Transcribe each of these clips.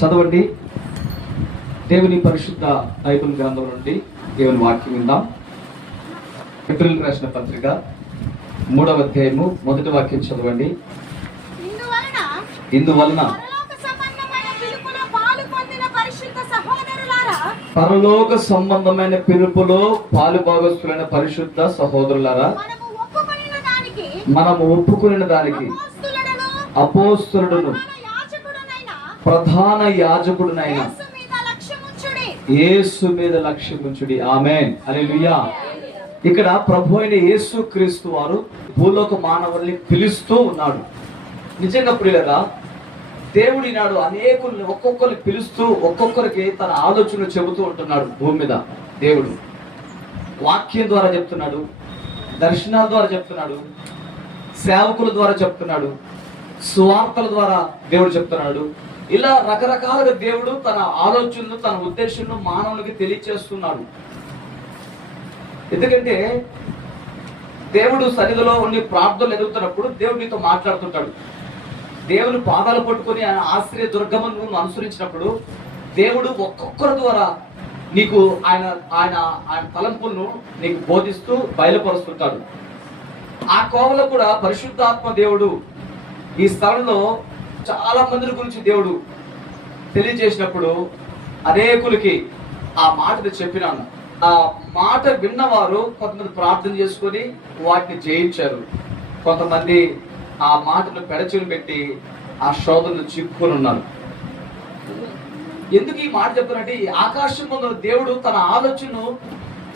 చదవండి. దేవుని పరిశుద్ధ బైబిల్ గ్రంథం నుండి దేవుని వాక్యం విందాం. ఏప్రిల్ రాసిన పత్రిక 3వ అధ్యాయము 1వ వాక్యం చదవండి. ఇందువలన పరలోక సంబంధమైన పిలుపులో పాలు భాగస్తులైన పరిశుద్ధ సహోదరులారా, మనము ఒప్పుకున్న దానికి అపోస్తలుడును ప్రధాన యాజకుడునైన యేసు మీద లక్ష్యముంచుడి. ఆమేన్, హల్లెలూయా. ఇక్కడ ప్రభు అయిన యేసు క్రీస్తు వారు భూలోక మానవుల్ని పిలుస్తూ ఉన్నాడు. నిజంగా ప్రియులారా, దేవుడి నాడు అనేకుల్ని ఒక్కొక్కరిని పిలుస్తూ ఒక్కొక్కరికి తన ఆలోచనలు చెబుతూ ఉంటున్నాడు. భూమి మీద దేవుడు వాక్యం ద్వారా చెప్తున్నాడు, దర్శనాల ద్వారా చెప్తున్నాడు, సేవకుల ద్వారా చెప్తున్నాడు, సువార్తల ద్వారా దేవుడు చెప్తున్నాడు. ఇలా రకరకాలుగా దేవుడు తన ఆలోచనలు, తన ఉద్దేశాలను మానవునికి తెలియచేస్తున్నాడు. ఎందుకంటే దేవుడు సన్నిధిలో ఉండి ప్రార్థనలు ఎదుగుతున్నప్పుడు దేవుడు నీతో మాట్లాడుతుంటాడు. దేవుని పాదాలు పట్టుకొని ఆయన ఆశ్రయ దుర్గమను నువ్వు అనుసరించినప్పుడు దేవుడు ఒక్కొక్కరి ద్వారా నీకు ఆయన ఆయన ఆయన తలంపులను నీకు బోధిస్తూ బయలుపరుస్తుంటాడు. ఆ కోవలో కూడా పరిశుద్ధాత్మ దేవుడు ఈ స్థలంలో చాలా మంది గురించి దేవుడు తెలియజేసినప్పుడు అనేకులకి ఆ మాటను చెప్పినాను. ఆ మాట విన్నవారు కొంతమంది ప్రార్థన చేసుకొని వాటిని జయించారు. కొంతమంది ఆ మాటను పెడచెలు పెట్టి ఆ శోధనలు చిక్కుని ఉన్నారు. ఎందుకు ఈ మాట చెప్తానంటే, ఈ ఆకాశం ముందు దేవుడు తన ఆలోచనను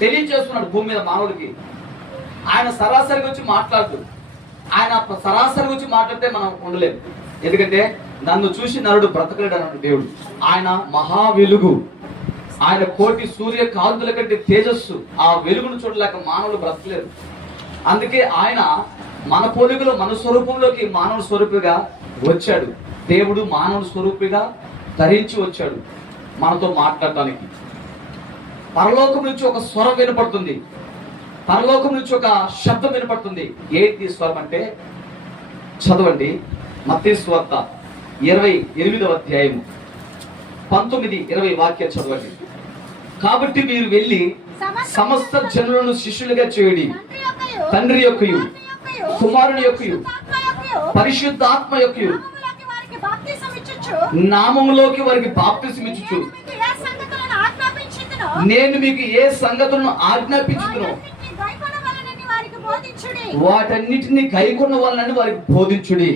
తెలియజేస్తున్నాడు భూమి మీద మానవుడికి. ఆయన సరాసరిగా వచ్చి మాట్లాడుతూ, ఆయన సరాసరిగా వచ్చి మాట్లాడితే మనం ఉండలేము. ఎందుకంటే నన్ను చూసి నరుడు బ్రతకలేడు అన్నాడు దేవుడు. ఆయన మహా వెలుగు, ఆయన కోటి సూర్య కాంతుల కంటే తేజస్సు. ఆ వెలుగును చూడలేక మానవులు బ్రతకలేరు. అందుకే ఆయన మన పోలికలో మన స్వరూపంలోకి మానవ స్వరూపిగా వచ్చాడు. దేవుడు మానవ స్వరూపిగా ధరించి వచ్చాడు మనతో మాట్లాడటానికి. పరలోకం నుంచి ఒక స్వరం వినపడుతుంది, పరలోకం నుంచి ఒక శబ్దం వినపడుతుంది. ఏంటి స్వరం అంటే, చదవండి మత్తయి సువార్త 28వ అధ్యాయము 19-20 వాక్యం చదవండి. కాబట్టి మీరు వెళ్ళి సమస్త జనులను శిష్యులుగా చేయుడి, తండ్రి యొక్కయు కుమారుని యొక్కయు పరిశుద్ధాత్మ యొక్కయు నామములోకి వారికి బాప్తిసం ఇచ్చుచు నేను మీకు ఏ సంగతులను ఆజ్ఞాపించుదునో వాటన్నిటిని గైకొన్న వాళ్ళని వారికి బోధించుడి.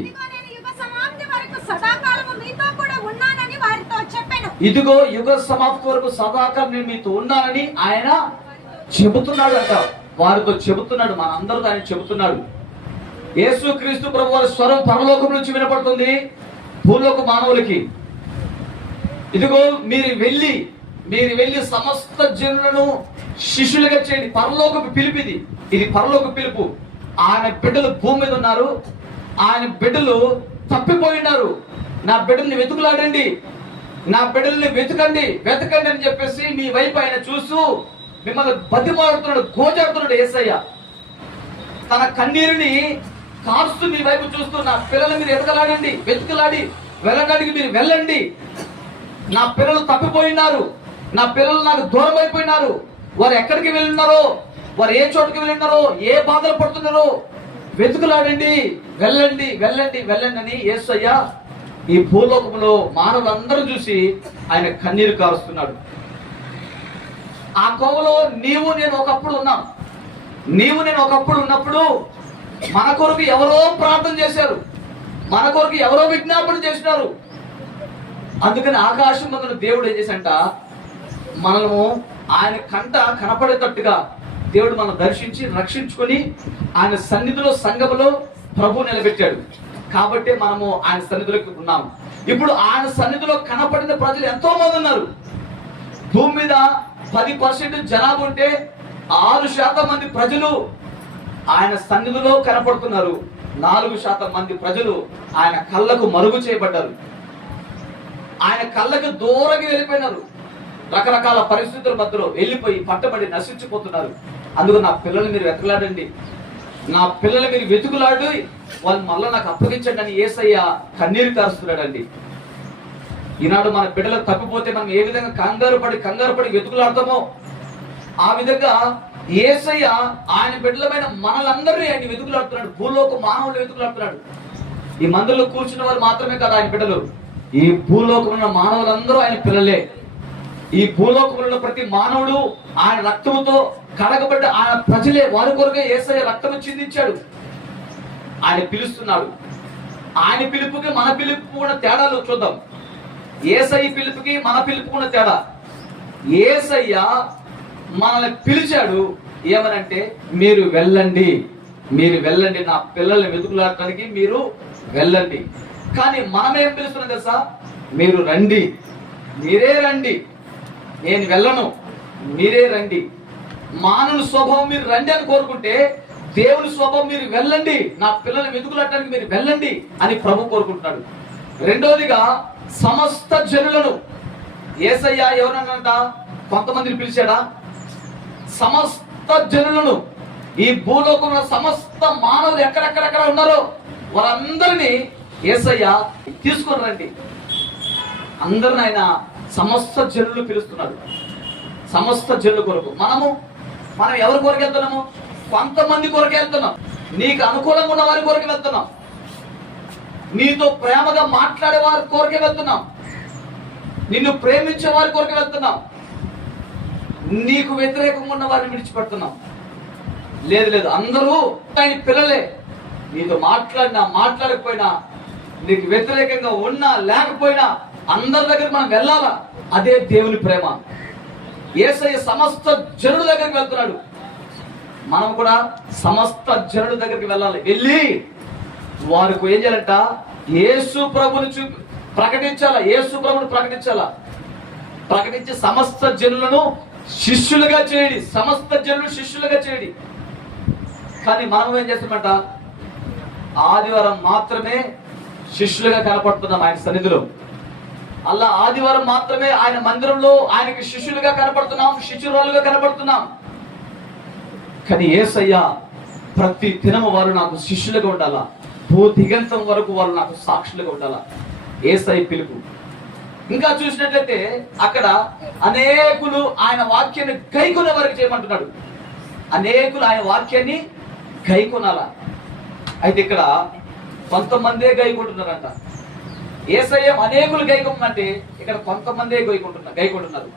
ఇదిగో యుగ సమాప్తి వరకు సదాకాలం నేను మీతో ఉన్నానని ఆయన చెబుతున్నాడు అంట. వారితో చెబుతున్నాడు, మనందరితో ఆయన చెబుతున్నాడు. యేసు క్రీస్తు ప్రభు వారి స్వరం పరలోకం నుంచి వినపడుతుంది భూలోక మానవులకి. ఇదిగో మీరు వెళ్ళి సమస్త జనులను శిష్యులుగా చేయండి. పరలోకపు పిలుపు ఇది. ఇది పరలోక పిలుపు. ఆయన బిడ్డలు భూమి మీద ఉన్నారు, ఆయన బిడ్డలు తప్పిపోయినారు. నా బిడ్డల్ని వెతుకులాడండి, నా బిడ్డల్ని వెతకండి అని చెప్పేసి మీ వైపు ఆయన చూస్తూ మిమ్మల్ని బతిమాడుతున్నాడు, గోజాడుతున్నాడు. యేసయ్య తన కన్నీరుని కారుస్తూ మీ వైపు చూస్తూ, నా పిల్లలు మీరు వెతుకులాడి వెళ్ళడానికి మీరు వెళ్ళండి. నా పిల్లలు తప్పిపోయినారు, నా పిల్లలు నాకు దూరం అయిపోయినారు. వారు ఎక్కడికి వెళ్ళినారో, వారు ఏ చోటుకి వెళ్ళినారో, ఏ బాధలు పడుతున్నారో వెతుకులాడండి, వెళ్ళండి అని యేసయ్య ఈ భూలోకంలో మానవులందరూ చూసి ఆయన కన్నీరు కారుస్తున్నాడు. ఆ కోవలో నీవు నేను ఒకప్పుడు ఉన్నప్పుడు మన కొరకు ఎవరో ప్రార్థన చేశారు, మన కొరకు ఎవరో విజ్ఞాపన చేసినారు. అందుకని ఆకాశం ముందు దేవుడు ఏం చేశాడంట, మనము ఆయన కంట కనపడేటట్టుగా దేవుడు మనం దర్శించి రక్షించుకొని ఆయన సన్నిధిలో సంఘములో ప్రభు నిలబెట్టాడు. కాబట్టి మనము ఆయన సన్నిధిలోకి ఉన్నాము. ఇప్పుడు ఆయన సన్నిధిలో కనపడిన ప్రజలు ఎంతో మంది ఉన్నారు. భూమి మీద 10% జనాభా ఉంటే 6% మంది ప్రజలు ఆయన సన్నిధిలో కనపడుతున్నారు. 4% మంది ప్రజలు ఆయన కళ్ళకు మరుగు చేయబడ్డారు, ఆయన కళ్ళకు దూరంగా వెళ్ళిపోయినారు. రకరకాల పరిస్థితుల మధ్యలో వెళ్ళిపోయి పట్టబడి నశించిపోతున్నారు. అందుకు నా పిల్లలు మీరు వెతకలాడండి, నా పిల్లలు మీరు వెతుకులాడు, వాళ్ళు మళ్ళీ నాకు అప్పగించండి అని యేసయ్య కన్నీరు కారుస్తున్నాడండి. ఈనాడు మన బిడ్డలకు తప్పిపోతే మనం ఏ విధంగా కంగారు పడి వెతుకులాడతామో, ఆ విధంగా యేసయ్య ఆయన బిడ్డలమైన మనలందరినీ ఆయన వెతుకులాడుతున్నాడు. భూలోక మానవులు వెతుకులాడుతున్నాడు. ఈ మందిలో కూర్చున్న వారు మాత్రమే కదా ఆయన బిడ్డలు. ఈ భూలోకంలో మానవులందరూ ఆయన పిల్లలే. ఈ భూలోకంలో ప్రతి మానవుడు ఆయన రక్తముతో కడగబడ్డ ఆయన ప్రజలే. వారి కొరకే యేసయ్య రక్తము చిందించాడు. ఆయన పిలుస్తున్నాడు. ఆయన పిలుపుకి మన పిలుపు కూడా తేడాలు చూద్దాం. యేసయ్య పిలుపుకి మన పిలుపు కూడా తేడా. యేసయ్య మనల్ని పిలిచాడు ఏమనంటే, మీరు వెళ్ళండి, నా పిల్లల్ని వెతుకులాడటానికి మీరు వెళ్ళండి. కానీ మనమేం పిలుస్తున్నాం తెలుసా? మీరు రండి, మీరే రండి, నేను వెళ్ళను, మీరే రండి. మానవుని స్వభావం మీరు రండి అని కోరుకుంటే, దేవుని స్వభావం మీరు వెళ్ళండి, నా పిల్లల్ని వెతుకులాడటానికి మీరు వెళ్ళండి అని ప్రభు కోరుకుంటున్నాడు. రెండోదిగా సమస్త జనులను. యేసయ్య ఎవరన్నంట? కొంతమందిని పిలిచాడా? సమస్త జనులను, ఈ భూలోకంలో సమస్త మానవులు ఎక్కడెక్కడెక్కడ ఉన్నారో వారందరినీ యేసయ్య తీసుకొని రండి. అందరిని ఆయన సమస్త జనులు పిలుస్తున్నాడు. సమస్త జనుల కొరకు. మనం ఎవరి కొరకు వెళ్తున్నాము? కొంతమంది కొరకు వెళ్తున్నాం. నీకు అనుకూలంగా ఉన్న వారి కొరకు వెళ్తున్నాం. నీతో ప్రేమగా మాట్లాడే వారి కొరకే వెళ్తున్నాం. నిన్ను ప్రేమించే వారి కొరకు వెళ్తున్నాం. నీకు వ్యతిరేకంగా ఉన్న వారిని విడిచిపెడుతున్నాం. లేదు, అందరూ ఆయన పిల్లలే. నీతో మాట్లాడకపోయినా, నీకు వ్యతిరేకంగా ఉన్నా లేకపోయినా అందరి దగ్గర మనం వెళ్ళాలా. అదే దేవుని ప్రేమ. యేసయ్య సమస్త జనుల దగ్గరికి వెళ్తున్నాడు. మనం కూడా సమస్త జనుల దగ్గరికి వెళ్ళాలి. వెళ్ళి వారికి ఏం చేయాలంట? యేసు ప్రభుని ప్రకటించాలా. యేసు ప్రభుని ప్రకటించాలా. ప్రకటించి సమస్త జనులను శిష్యులుగా చేయడి. సమస్త జనులు శిష్యులుగా చేయడి. కానీ మనం ఏం చేస్తామంట? ఆదివారం మాత్రమే శిష్యులుగా కనపడుతున్నాం ఆయన సన్నిధిలో. అలా ఆదివారం మాత్రమే ఆయన మందిరంలో ఆయనకి శిష్యులుగా కనపడుతున్నాం, శిష్యురాలుగా కనపడుతున్నాం. కానీ యేసయ్య ప్రతి దినము వారు నాకు శిష్యులుగా ఉండాలా, భూ దిగంతం వరకు వారు నాకు సాక్షులుగా ఉండాలా. యేసయ్య పిలుపు. ఇంకా చూసినట్లయితే అక్కడ అనేకులు ఆయన వాక్యాన్ని గైకొనే వరకు చేయమంటున్నాడు. అనేకులు ఆయన వాక్యాన్ని గైకొనాలా. అయితే ఇక్కడ కొంతమందే గైకొంటున్నారంట. యేసయ్య అనేకులు గైకొమ్మంటే ఇక్కడ కొంతమందే గైకొంటున్నారు.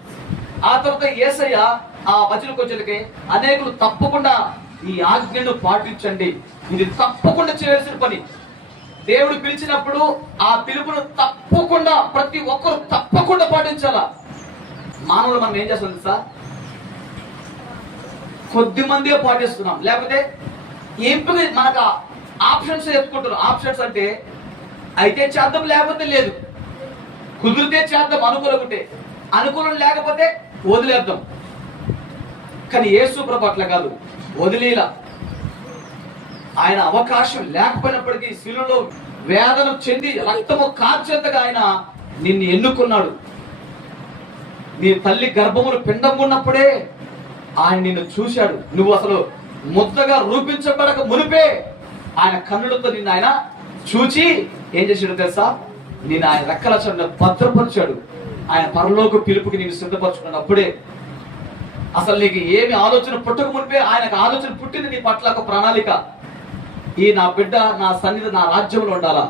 ఆ తర్వాత యేసయ్య ఆ వచనకు వచ్చేసరికి అనేకులు తప్పకుండా ఈ ఆజ్ఞను పాటించండి, ఇది తప్పకుండా చేయాల్సిన పని. దేవుడు పిలిచినప్పుడు ఆ పిలుపును తప్పకుండా ప్రతి ఒక్కరు తప్పకుండా పాటించాలా. మానవులు మనం ఏం చేస్తాం తెలుసా? కొద్ది మందే పాటిస్తున్నాం. లేకపోతే ఎంపిక మనకు ఆప్షన్స్ ఎత్తుకుంటున్నాం. ఆప్షన్స్ అంటే అయితే చేద్దాం, లేకపోతే లేదు. కుదిరితే చేద్దాం అనుకూలంటే, అనుకూలం లేకపోతే వదిలేద్దాం. కానీ యేసు ప్రభు అట్లా కాదు, వదిలేలా. ఆయన అవకాశం లేకపోయినప్పటికీ శిలువలో వేదన చెంది రక్తము కార్చేంతగా ఆయన నిన్ను ఎన్నుకున్నాడు. నీ తల్లి గర్భమును పిండం ఉన్నప్పుడే ఆయన నిన్ను చూశాడు. నువ్వు అసలు ముద్దగా రూపించబడక మునిపే ఆయన కన్నులతో నిన్ను ఆయన చూచి ఏం చేశాడు తెలుసా? నేను ఆయన రెక్కల చెంత భద్రపరిచాడు. ఆయన పరలోక పిలుపుకి నేను సిద్ధపరచుకున్నప్పుడే, అసలు నీకు ఏమి ఆలోచన పుట్టక మునిపే ఆయనకు ఆలోచన పుట్టింది నీ పట్ల ఒక ప్రణాళిక. ఈ నా బిడ్డ నా సన్నిధి నా రాజ్యంలో ఉండాలా,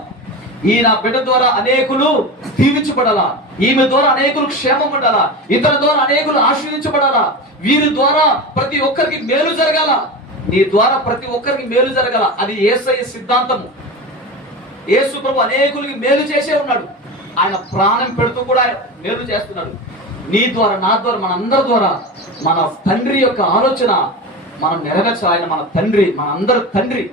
ఈ నా బిడ్డ ద్వారా అనేకులు దీవించబడాలా, ఈమె ద్వారా అనేకులు క్షేమం ఉండాలా, ఇతర ద్వారా అనేకులు ఆశీర్వించబడాలా, వీరి ద్వారా ప్రతి ఒక్కరికి మేలు జరగాల, నీ ద్వారా ప్రతి ఒక్కరికి మేలు జరగాల. అది యేసయ్య సిద్ధాంతము. యేసు ప్రభు అనేకులకి మేలు చేసే ఉన్నాడు. ఆయన ప్రాణం పెడుతూ కూడా ఆయన మేలు చేస్తున్నాడు. నీ ద్వారా, నా ద్వారా, మన అందరి ద్వారా మన తండ్రి యొక్క ఆలోచన మనం నెరవేర్చాలి. ఆయన మన తండ్రి, మన అందరి తండ్రి.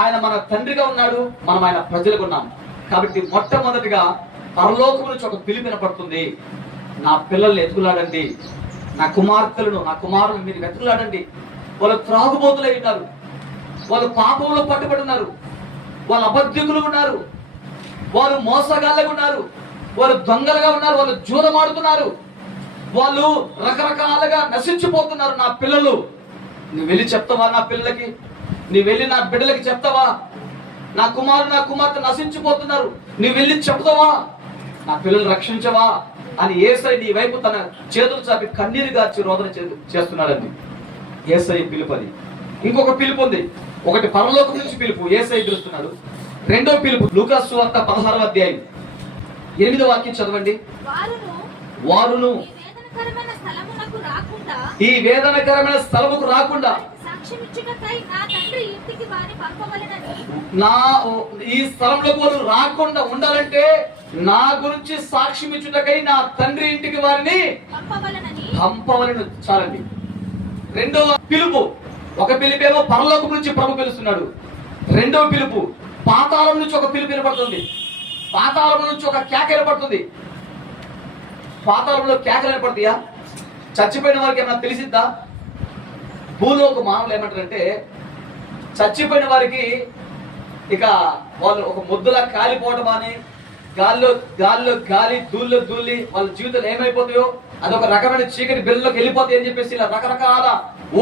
ఆయన మన తండ్రిగా ఉన్నాడు, మనం ఆయన ప్రజలుగా ఉన్నాం. కాబట్టి మొట్టమొదటిగా పరలోకము నుంచి ఒక పిలుపు వినపడుతుంది. నా పిల్లల్ని ఎత్తుకులాడండి, నా కుమార్తెలను, నా కుమారులను మీరు వెతుకులాడండి. వాళ్ళు త్రాగుబోతులై ఉన్నారు, వాళ్ళు పాపంలో పట్టుబడి ఉన్నారు, వాళ్ళు అబద్ధికులు ఉన్నారు, వాళ్ళు మోసగాళ్ళగా ఉన్నారు, వాళ్ళు దొంగలుగా ఉన్నారు, వాళ్ళు జూదమాడుతున్నారు, వాళ్ళు రకరకాలుగా నశించిపోతున్నారు. నా పిల్లలు, నువ్వు వెళ్ళి చెప్తావా? నా పిల్లలకి నువ్వు వెళ్ళి నా బిడ్డలకి చెప్తావా? నా కుమారుడు, నా కుమార్తె నశించిపోతున్నారు, నువ్వు వెళ్ళి చెప్తావా? నా పిల్లలు రక్షించవా అని యేసై నీ వైపు తన చేతులు చాపి కన్నీరు గార్చి రోదన చేస్తున్నాడండి. యేసై పిలుపు అది. ఇంకొక పిలుపు ఉంది. ఒకటి పరలోకం నుంచి పిలుపు, యేసై పిలుస్తున్నాడు. రెండో పిలుపు లూకా సువార్త 16వ అధ్యాయం 8వ వాక్యం చదవండి. వారును ఈ వేదనకరమైన స్థలముకు రాకుండా ఈ స్థలంలో వారు రాకుండా ఉండాలంటే నా గురించి సాక్ష్యం ఇచ్చుటకై నా తండ్రి ఇంటికి వారిని పంపవలను. చాలండి. రెండవ పిలుపు, ఒక పిలుపేమో పరలోకం నుంచి ప్రభు పిలుస్తున్నాడు. రెండవ పిలుపు పాతాళం నుంచి ఒక పిలుపు వినపడుతుంది. పాతాళం నుంచి ఒక కేక వినపడుతుంది. పాతాళంలో కేకలు వినపడతాయా? చచ్చిపోయిన వారికి ఏమన్నా తెలిసిద్దా? భూలోక మానవులు ఏమంటారంటే చచ్చిపోయిన వారికి ఇక వాళ్ళు ఒక ముద్దలా కాలిపోవడం అని, గాల్లో గాలి దూల్లో దూల్లి వాళ్ళ జీవితాలు ఏమైపోతాయో అదొక రకమైన చీకటి బెల్లోకి వెళ్ళిపోతాయి అని చెప్పేసి ఇలా రకరకాల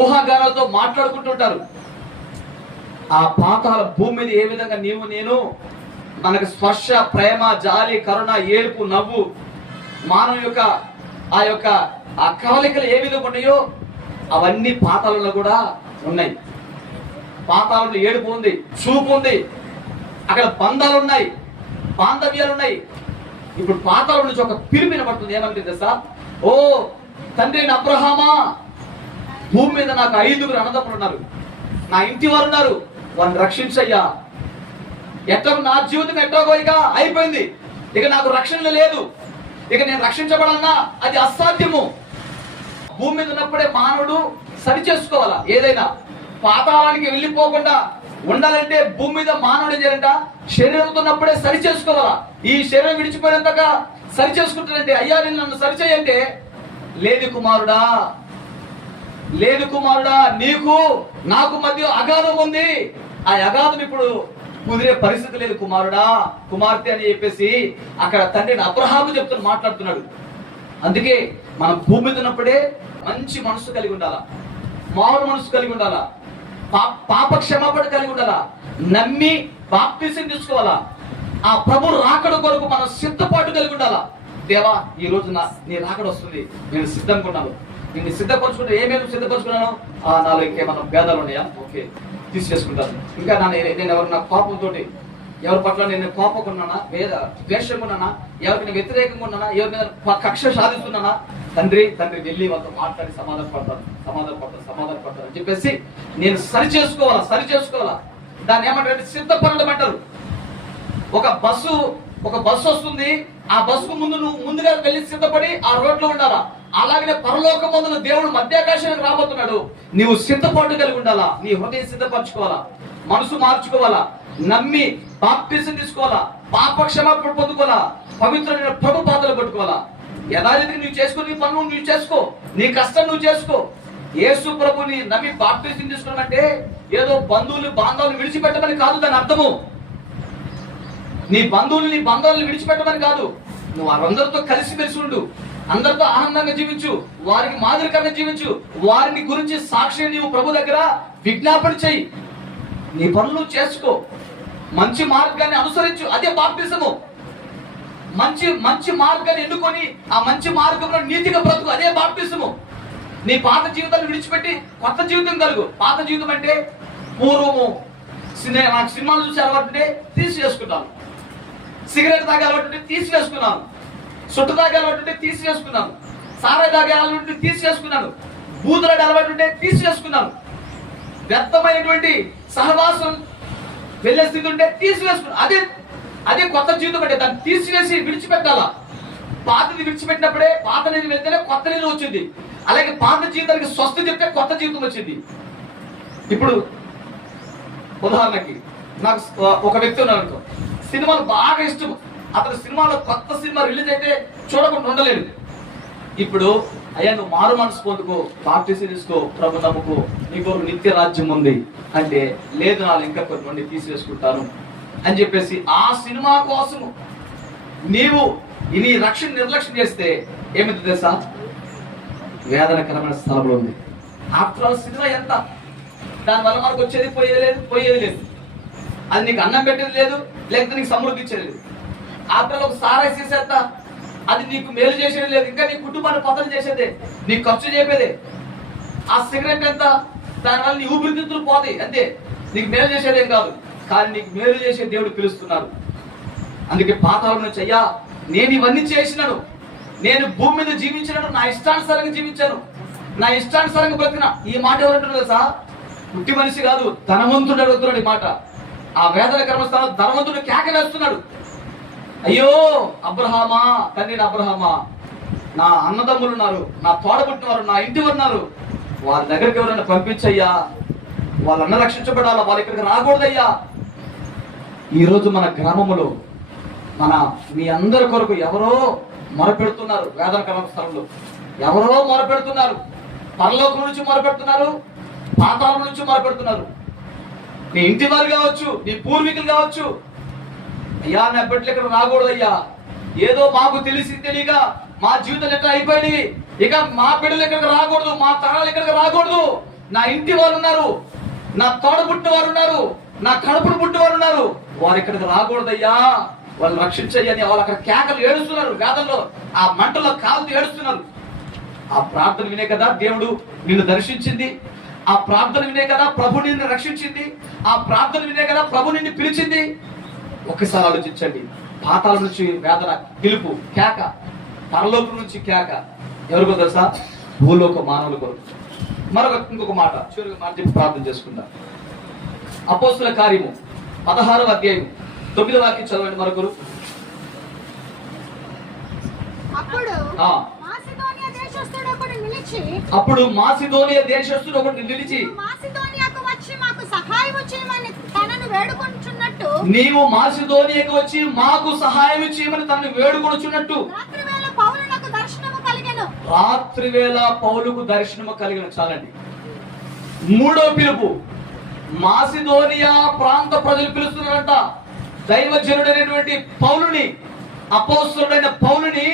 ఊహాగానాలతో మాట్లాడుకుంటుంటారు. ఆ పాతాల భూమి మీద ఏ విధంగా నీవు నేను మనకు స్పర్శ, ప్రేమ, జాలి, కరుణ, ఏడుపు, నవ్వు, మానవ యొక్క ఆ కవలికలు ఏ విధంగా ఉన్నాయో అవన్నీ పాతాళంలో కూడా ఉన్నాయి. పాతాళంలో ఏడుపు ఉంది, చూపు ఉంది, అక్కడ బంధాలు ఉన్నాయి, బాంధవ్యాలు ఉన్నాయి. ఇప్పుడు పాతాళం నుంచి ఒక పిలుపు వినపడుతుంది. ఏమంటే తెలుసా? ఓ తండ్రి అబ్రహామా, భూమి మీద నాకు 5 అన్నదమ్ములు ఉన్నారు, నా ఇంటి వారు ఉన్నారు, వారిని రక్షించయ్యా. ఎట్టో నా జీవితం ఎట్టోగోయిగా అయిపోయింది, ఇక నాకు రక్షణ లేదు, ఇక నేను రక్షించబడన్నా అది అసాధ్యము. భూమి మీద ఉన్నప్పుడే మానవుడు సరి చేసుకోవాలా. ఏదైనా పాతాళానికి వెళ్ళిపోకుండా ఉండాలంటే భూమి మీద మానవుడు ఏం చేయాలంట? శరీరంతో ఉన్నప్పుడే సరి చేసుకోవాలా. ఈ శరీరం విడిచిపోయినంతగా సరి చేసుకుంటానంటే అయ్యా నేను నన్ను సరిచేయంటే లేదు కుమారుడా, లేదు కుమారుడా, నీకు నాకు మధ్య అగాధం ఉంది, ఆ అగాధం ఇప్పుడు కుదిరే పరిస్థితి లేదు కుమారుడా, కుమార్తె అని చెప్పేసి అక్కడ తండ్రిని అబ్రహాము మాట్లాడుతున్నాడు. అందుకే మనం భూమి మీద ఉన్నప్పుడే మంచి మనసు కలిగి ఉండాలా, మామూలు మనసు కలిగి ఉండాలా, పాప క్షమాపణ కలిగి ఉండాలా, నమ్మి బాప్తిసం తీసుకోవాలా, ఆ ప్రభు రాకడ కొరకు మనం సిద్ధపాటు కలిగి ఉండాలా. దేవా ఈ రోజు నీ రాకడ వస్తుంది, నేను సిద్ధంగా ఉన్నాను, నేను సిద్ధపరచుకుంటే ఏమేమి సిద్ధపరచుకున్నాను, నాలో ఇంకేమన్నా భేదాలు ఉన్నాయా, ఓకే తీసేసుకుంటాను. ఇంకా నేను ఎవరన్నా కోపంతో ఎవరి పట్ల నేను కోపకున్నానా, ద్వేషంగా ఉన్నానా, ఎవరికి నేను వ్యతిరేకంగా ఉన్నానా, ఎవరి మీద కక్ష సాధిస్తున్నానా, తండ్రి వెళ్ళి వాళ్ళతో మాట్లాడి సమాధాన పడతాను అని చెప్పేసి నేను సరి చేసుకోవాలా. దాన్ని ఏమంటారు? సిద్ధపడడం అంటారు. ఒక బస్సు వస్తుంది, ఆ బస్సుకు నువ్వు ముందుగా వెళ్ళి సిద్ధపడి ఆ రోడ్లో ఉండాలా. అలాగనే పరలోకం ముందు దేవుడు మధ్యాకాశానికి రాబోతున్నాడు, నీవు సిద్ధపాటు కలిగి ఉండాలా, నీ హృదయం సిద్ధపరచుకోవాలా, మనసు మార్చుకోవాలా, నమ్మి బాప్తిసం తీసుకోవాలా, పాప క్షమాపణ పొందుకోవాలా, పవిత్రమైన ప్రభు పాదలు పట్టుకోవాలా. యథారీతికి నువ్వు చేసుకుని నీ పనులు నువ్వు చేసుకో, నీ కష్టం నువ్వు చేసుకో. యేసు ప్రభుని నమ్మి బాప్తిసం తీసుకోవాలంటే ఏదో బాంధవులు విడిచిపెట్టమని కాదు దాని అర్థము. నీ బంధాలను విడిచిపెట్టమని కాదు. నువ్వు అందరితో కలిసిమెలిసి ఉండు, అందరితో ఆనందంగా జీవించు, వారికి మాదిరికరంగా జీవించు, వారిని గురించి సాక్ష్యం నీవు ప్రభు దగ్గర విజ్ఞాపన చెయ్యి, నీ పనులు చేసుకో, మంచి మార్గాన్ని అనుసరించు, అదే బాప్తిసము. మంచి మార్గాన్ని ఎన్నుకొని ఆ మంచి మార్గంలో నీతిగా బ్రతుకు, అదే బాప్తిసము. నీ పాత జీవితాన్ని విడిచిపెట్టి కొత్త జీవితం కలుగు. పాత జీవితం అంటే పూర్వము నాకు సినిమాలు చూసి అలవాటుంటే తీసివేసుకున్నాను, సిగరెట్ తాగే అలవాటుంటే తీసివేసుకున్నాను, సుట్టు తాగే అలవాటుంటే తీసివేసుకున్నాను, సారాయి తాగే అలవాటుంటే తీసివేసుకున్నాను, బూతులాడే అలవాటుంటే తీసివేసుకున్నాను, వ్యర్థమైనటువంటి సహవాసం వెళ్ళే స్థితి ఉంటే తీసివేసుకున్నాను. అదే కొత్త జీవితం అంటే దాన్ని తీసివేసి విడిచిపెట్టాలా. పాతది విడిచిపెట్టినప్పుడే పాత నీరు వెళ్తేనే కొత్త నీరు వచ్చింది. అలాగే పాత జీవితానికి స్వస్థ చెప్తే కొత్త జీవితం వచ్చింది. ఇప్పుడు ఉదాహరణకి నాకు ఒక వ్యక్తి ఉన్నాడు అనుకో, సినిమాలు బాగా ఇష్టం, అతను సినిమాలో కొత్త సినిమా రిలీజ్ అయితే చూడకుండా ఉండలేడు. ఇప్పుడు అయ్యా నువ్వు మారు మనసు పొందుకో, బాప్టిజం తీసుకో, ప్రభు నమ్ముకో, నీకు నిత్య రాజ్యం ఉంది అంటే లేదు, నాలుగు ఇంకా కొన్ని నుండి తీసివేసుకుంటాను అని చెప్పేసి ఆ సినిమా కోసము నీవు నీ రక్షణ నిర్లక్ష్యం చేస్తే ఏమిటి తెలుసా? వేదనకరమైన స్థలంలో ఉంది. ఆఫ్టర్ ఆల్ సినిమా ఎంత, దానివల్ల మనకు వచ్చేది పోయేది లేదు. అది నీకు అన్నం పెట్టేది లేదు, లేకపోతే నీకు సమృద్ధి ఇచ్చేది లేదు. ఆఫ్టర్ ఒక సారా చేసేస్తా, అది నీకు మేలు చేసేది లేదు, ఇంకా నీ కుటుంబాన్ని పతనం చేసేదే, నీకు ఖర్చు చెప్పేదే. ఆ సిగరెట్ ఎంత, దానివల్ల నీ ఊపిరితిత్తులు పోతాయి అంతే, నీకు మేలు చేసేదేం కాదు. కానీ నీకు మేలు చేసే దేవుడు పిలుస్తున్నారు. అందుకే పాతాళం నుంచి, అయ్యా నేను ఇవన్నీ చేసినాను, నేను భూమి మీద జీవించినాను, నా ఇష్టానుసారంగా జీవించాను, నా ఇష్టానుసారంగా బ్రతికిన. ఈ మాట ఎవరంటున్నారు తెలుసా? పుట్టి మనిషి కాదు, ధనవంతుడు అడుగుతున్నాడు ఈ మాట. ఆ వేదన కర్మస్థానం ధనవంతుడు కేకలేస్తున్నాడు, అయ్యో అబ్రహామా, తండ్రి అబ్రహామా, నా అన్నదమ్ములు ఉన్నారు, నా తోడబుట్టిన వారు, నా ఇంటి ఉన్నారు, వారి దగ్గరికి ఎవరైనా పంపించయ్యా, వాళ్ళన్న రక్షించబడాలా, వాళ్ళ ఇక్కడికి రాకూడదయ్యా. ఈరోజు మన గ్రామంలో మీ అందరి కొరకు ఎవరో మొరపెడుతున్నారు. వేదన కర్మస్థలంలో ఎవరో మొరపెడుతున్నారు, పరలోకం నుంచి మొరపెడుతున్నారు, పాతాళం నుంచి మొరపెడుతున్నారు. నీ ఇంటి వారు కావచ్చు, నీ పూర్వీకులు కావచ్చు, అయ్యా నా బిడ్డలు ఇక్కడ రాకూడదయ్యా, ఏదో మాకు తెలిసి తెలియక మా జీవితం ఎట్లా అయిపోయింది, ఇక మా బిడ్డలు ఇక్కడికి రాకూడదు, మా తరాలు ఇక్కడికి రాకూడదు, నా ఇంటి వారు ఉన్నారు, నా తోడ పుట్టిన వారు ఉన్నారు, నా కడుపును పుట్టిన వారు ఉన్నారు, వారు ఇక్కడికి రాకూడదయ్యా, వాళ్ళు రక్షించయ్యని వాళ్ళు అక్కడ కేకలు ఏడుస్తున్నారు, వేదనలో ఆ మంటలో కాలుతూ ఏడుస్తున్నారు. ఆ ప్రార్థన వినే కదా దేవుడు నిన్ను దర్శించింది, ఆ ప్రార్థన వినే కదా ప్రభు నిన్ను రక్షించింది, ఆ ప్రార్థన వినే కదా ప్రభు నిన్ను పిలిచింది. ఒక్కసారి ఆలోచించండి. పాతాళం నుంచి వేదన పిలుపు, కేక, పరలోకం నుంచి కేక ఎవరికో తెలుసా? భూలోక మానవుల కొరకు. ఇంకొక మాట, చివరికి మాట చెప్పి ప్రార్థన చేసుకుందాం. అపోస్తుల కార్యము 16వ అధ్యాయం 9వ వాక్యం చదవండి మరొకరు. అప్పుడు మాసిదోనియా దేశస్థుడు ఒకడు నిలిచి, నీవు మాసిదోనియాకు వచ్చి మాకు సహాయం చేయమని తనను వేడుకొనుచున్నట్టు రాత్రి వేళ పౌలుకు దర్శనము కలిగిన. చాలండి. మూడో పిలుపు, మాసిదోనియా ప్రాంత ప్రజలు పిలుస్తున్నారంట. దైవజనుడైనటువంటి పౌలుని, అపోస్తలుడైన పౌలుని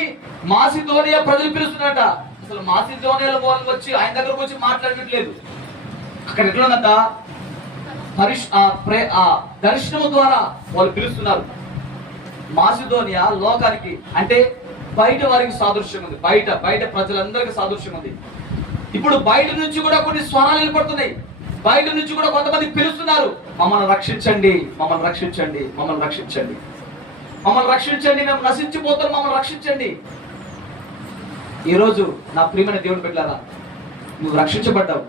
మాసిదోనియా ప్రజలు పిలుస్తున్నారట. అసలు మాసిదోనియాలో వాళ్ళు వచ్చి ఆయన దగ్గరకు వచ్చి మాట్లాడట్లేదు. అక్కడ ఎట్లుందంట, దర్శనము ద్వారా వాళ్ళు పిలుస్తున్నారు. మాసిదోనియా లోకానికి అంటే బయట వారికి సాదృశ్యం ఉంది, బయట ప్రజలందరికీ సాదృశ్యం ఉంది. ఇప్పుడు బయట నుంచి కూడా కొన్ని స్వరాలు ఏర్పడుతున్నాయి, బయట నుంచి కూడా కొంతమంది పిలుస్తున్నారు, మమ్మల్ని రక్షించండి, మమ్మల్ని రక్షించండి, మమ్మల్ని రక్షించండి, మమ్మల్ని రక్షించండి, మేము నశించిపోతాం, మమ్మల్ని రక్షించండి. ఈరోజు నా ప్రియమైన దేవుని బిడ్డలారా, నువ్వు రక్షించబడ్డావు,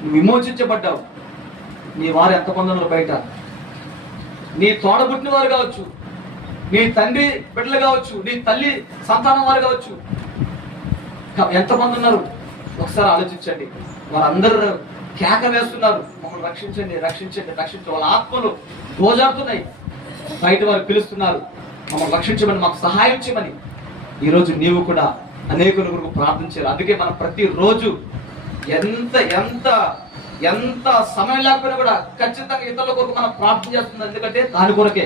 నువ్వు విమోచించబడ్డావు. నీ వారు ఎంతమంది ఉన్నారు బయట? నీ తోడబుట్టిన వారు కావచ్చు, నీ తండ్రి బిడ్డలు కావచ్చు, నీ తల్లి సంతానం వారు కావచ్చు, ఎంతమంది ఉన్నారు? ఒకసారి ఆలోచించండి. వారందరూ కేక వేస్తున్నారు, మమ్మల్ని రక్షించండి, రక్షించండి, రక్షించండి. వాళ్ళ ఆత్మలు గోజాడుతున్నాయి, బయట వారు పిలుస్తున్నారు, మమ్మల్ని రక్షించమని, మాకు సహాయం చేయమని. ఈరోజు నీవు కూడా అనేకుల కొరకు ప్రార్థన చేయాలి. అందుకే మనం ప్రతిరోజు ఎంత ఎంత ఎంత సమయం లేకపోయినా కూడా ఖచ్చితంగా ఇతరుల కొరకు మనం ప్రార్థన చేస్తుంది. ఎందుకంటే దాని కొరకే.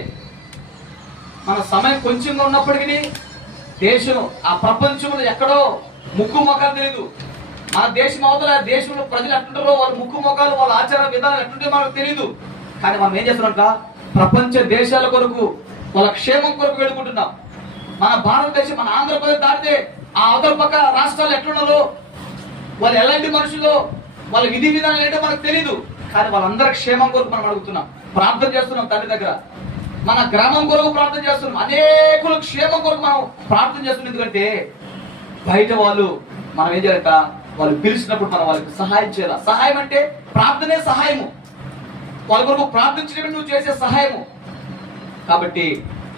మన సమయం కొంచెంగా ఉన్నప్పటికీ దేశం, ఆ ప్రపంచంలో ఎక్కడో ముక్కు మొఖాలు తెలియదు. మన దేశం అవతల దేశంలో ప్రజలు ఎట్లుంటారో, వాళ్ళ ముక్కు మొఖాలు, వాళ్ళ ఆచార విధానాలు ఎట్లుంటే మనకు తెలియదు. కానీ మనం ఏం చేస్తున్నాం? ప్రపంచ దేశాల కొరకు, వాళ్ళ క్షేమం కొరకు వేడుకుంటున్నాం. మన భారతదేశం, మన ఆంధ్రప్రదేశ్ దాటితే ఆ అవతల పక్క రాష్ట్రాలు ఎట్లున్నారో, వాళ్ళు ఎలాంటి మనుషులు, వాళ్ళ విధి విధానాలు ఏంటో మనకు తెలియదు. కానీ వాళ్ళందరి క్షేమం కొరకు మనం అడుగుతున్నాం, ప్రార్థన చేస్తున్నాం తండ్రి దగ్గర. మన గ్రామం కొరకు ప్రార్థన చేస్తున్నాం, అనేకుల క్షేమం కొరకు మనం ప్రార్థన చేస్తున్నాం. ఎందుకంటే బయట వాళ్ళు మనం ఏం చేయాలట, వాళ్ళు పిలిచినప్పుడు మనం వాళ్ళకి సహాయం చేయాలి. సహాయం అంటే ప్రార్థనే సహాయము, వాళ్ళ కొరకు ప్రార్థించడం నువ్వు చేసే సహాయము. కాబట్టి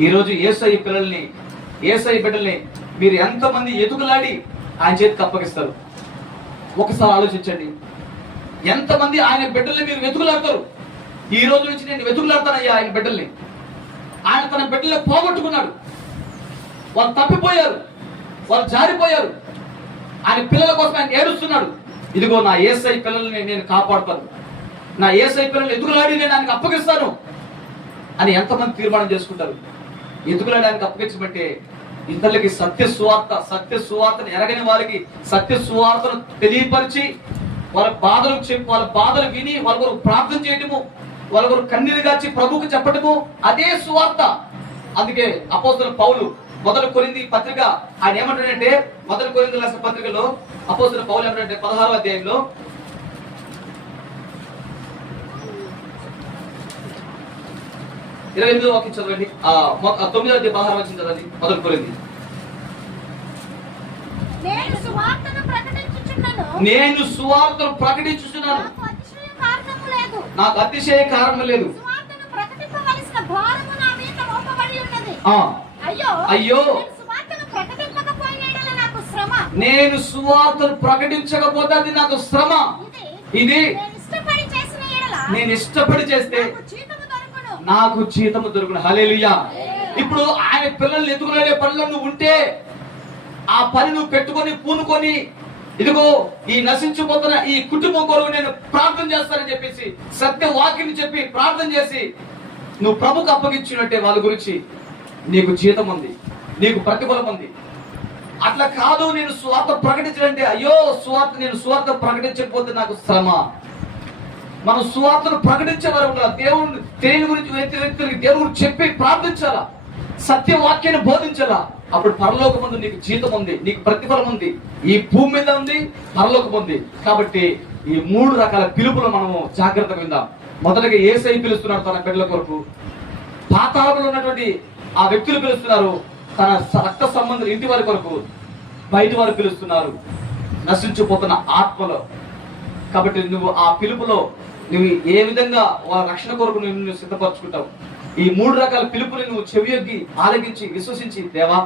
ఈరోజు యేసయ్య పిల్లల్ని, యేసయ్య బిడ్డల్ని మీరు ఎంతమంది ఎదుగులాడి ఆయన చేతికి అప్పగిస్తారు? ఒకసారి ఆలోచించండి. ఎంతమంది ఆయన బిడ్డల్ని మీరు వెతుకులాడతారు? ఈ రోజు నుంచి నేను వెతుకులాడతానయ్యా ఆయన బిడ్డల్ని. ఆయన తన బిడ్డల్ని పోగొట్టుకున్నాడు, వాళ్ళు తప్పిపోయారు, వాళ్ళు జారిపోయారు. ఆయన పిల్లల కోసం ఆయన ఏడుస్తున్నాడు. ఇదిగో నా యేసయ్య పిల్లల్ని నేను కాపాడుతాను, నా యేసయ్య పిల్లల్ని ఎదుగులాడి నేను ఆయనకు అప్పగిస్తాను అని ఎంతమంది తీర్మానం చేసుకుంటారు? ఎదుగులాడి ఆయనకు అప్పగించబట్టే ఇతరులకి సత్య సువార్తను ఎరగని వారికి సత్య సువార్తను తెలియపరిచి, వాళ్ళ బాధలు చెప్పి, వాళ్ళ బాధలు విని వాళ్ళ కొరకు ప్రార్థన చేయటము, వాళ్ళ కొరకు కన్నీరు గార్చి ప్రభువుకు చెప్పటము, అదే సువార్త. అందుకే అపోస్తలుడైన పౌలు మొదటి కొరింథీ పత్రిక ఆయన ఏమంటాడంటే, మొదటి కొరింథీ రాసిన పత్రికలో అపోస్తలుడైన పౌలు ఏమంటాడంటే 16వ అధ్యాయంలో 28వ వాక్యం చదవండి. 9వ అధ్యాయం 16వ వచనం చదవండి. మొదటి కొరింథీ. నేను సువార్తను ప్రకటించుచున్నాను, నాకు అతిశయ కారణం లేదు. సువార్తను ప్రకటింపవలసిన భారము నా మీద మోపబడి ఉన్నది. అయ్యో సువార్తను ప్రకటింపకపోయిన యెడల నాకు శ్రమ. నేను సువార్తను ప్రకటించకపోతే అది నాకు శ్రమ. ఇది నేను ఇష్టపడి చేస్తే నాకు జీతము దొరుకును. హల్లెలూయా. ఇప్పుడు ఆయన పిల్లల్ని ఎదుగులాడే పనిలో నువ్వు ఉంటే ఆ పని నువ్వు పెట్టుకొని పూనుకొని, ఇదిగో ఈ నశించిపోతున్న ఈ కుటుంబం కొరకు నేను ప్రార్థన చేస్తానని చెప్పేసి సత్య వాక్యం చెప్పి ప్రార్థన చేసి నువ్వు ప్రభుకు అప్పగించినట్టే వాళ్ళ గురించి నీకు జీతం ఉంది, నీకు ప్రతిఫలం ఉంది. అట్లా కాదు, నేను స్వార్థ ప్రకటించాలంటే అయ్యో నేను స్వార్థ ప్రకటించకపోతే నాకు శ్రమ. మనం సువార్తను ప్రకటించే వారు ఉండాలి. దేవుని తెలియని గురించి వ్యక్తులకి దేవుడు చెప్పి ప్రార్థించాలా, సత్యవాక్యాన్ని బోధించాలా. అప్పుడు పరలోకం ముందు నీకు జీతం ఉంది, నీకు ప్రతిఫలం ఉంది. ఈ భూమి మీద ఉంది, పరలోకం ఉంది. కాబట్టి ఈ 3 రకాల పిలుపులు మనము జాగ్రత్తగా విందాం. మొదటగా యేసయ్య పిలుస్తున్నాడు తన బిడ్డల కొరకు. పాతాళంలో ఉన్నటువంటి ఆ వ్యక్తులు పిలుస్తున్నారు తన రక్త సంబంధులు ఇంటి వారి కొరకు. బయట వారు పిలుస్తున్నారు నశించిపోతున్న ఆత్మలో. కాబట్టి నువ్వు ఆ పిలుపులో నువ్వు ఏ విధంగా వాళ్ళ రక్షణ కొరకు నువ్వు సిద్ధపరచుకుంటావు. ఈ 3 రకాల పిలుపుని నువ్వు చెవియొగ్గి ఆలకించి విశ్వసించి, దేవా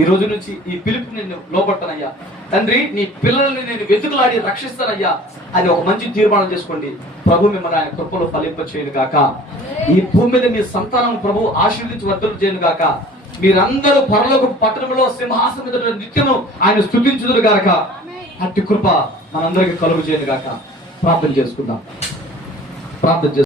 ఈ రోజు నుంచి ఈ పిలుపు నేను లోపడతానయ్యా తండ్రి, నీ పిల్లల్ని నేను వెతుకులాడి రక్షిస్తానయ్యా అది ఒక మంచి తీర్మానం చేసుకోండి. ప్రభు మిమ్మల్ని ఆయన కృపలో ఫలింప చేయను గాక. ఈ భూమి మీద మీ సంతానం ప్రభు ఆశీర్వదించి వర్ధలు చేయను గాక. మీరందరూ పరలోక పట్టణంలో సింహాసనం మీద నిత్యము ఆయన స్తుతించుదురు గాక. అట్టి కృప మనందరికీ కలుగు చేయను గాక. ప్రార్థన చేసుకుందాం.